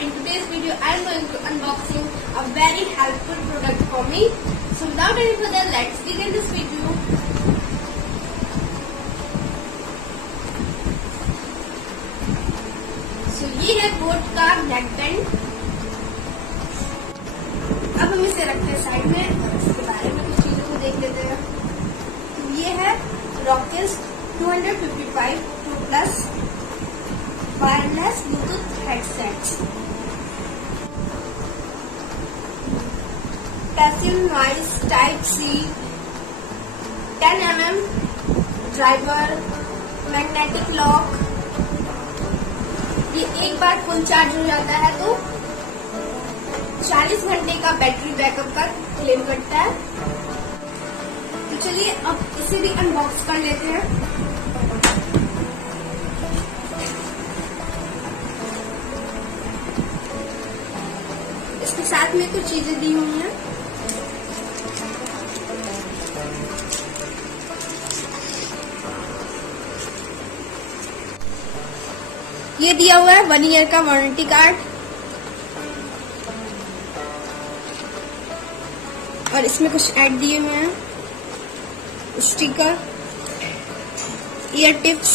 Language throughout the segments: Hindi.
in today's video I am going to unboxing a very helpful product for me. So without any further, let's begin this video. So ये है बोट का नेकबैंड। अब हम इसे रखते हैं साइड में और इसके बारे में कुछ चीजों को देख लेते हैं। तो ये है रॉकेस 255 2+ wireless Bluetooth headset. Passive noise type C 10 mm driver magnetic lock. ये एक बार फुल चार्ज हो जाता है तो 40 घंटे का बैटरी बैकअप का क्लेम करता है। तो चलिए अब इसे भी अनबॉक्स कर लेते हैं। इसके साथ में कुछ चीजें दी हुई हैं। ये दिया हुआ है 1 ईयर का वारंटी कार्ड और इसमें कुछ ऐड दिए हुए हैं, स्टिकर, ईयर टिप्स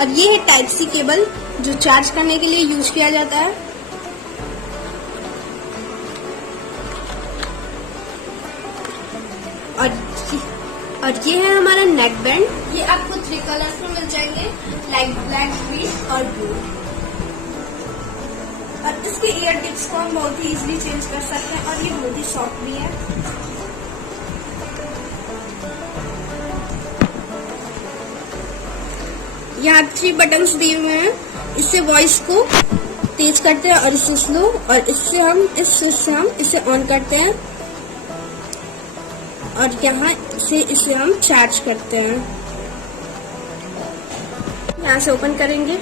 और ये है टाइप C केबल जो चार्ज करने के लिए यूज किया जाता है। और ये है हमारा नेक बैंड। ये आपको 3 कलर्स में मिल जाएंगे, लाइट ब्लैक, ग्रीन और ब्लू। और इसके ईयर टिप्स को हम बहुत ही इजीली चेंज कर सकते हैं और ये बहुत ही सॉफ्ट भी है। यहाँ 3 बटन्स दिए हुए हैं। इससे वॉइस को तेज करते हैं और इससे स्लो, और इससे हम इसे ऑन करते हैं और यहाँ से इसे हम चार्ज करते हैं। यहाँ से ओपन करेंगे,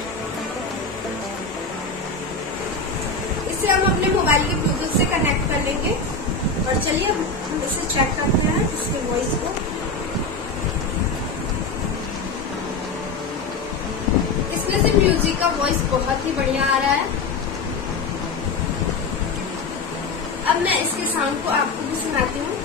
इसे हम अपने मोबाइल के ब्लूटूथ से कनेक्ट कर लेंगे। और चलिए हम इसे चेक करते हैं इसके वॉइस को। इसमें से म्यूजिक का वॉइस बहुत ही बढ़िया आ रहा है। अब मैं इसके साउंड को आपको भी सुनाती हूँ।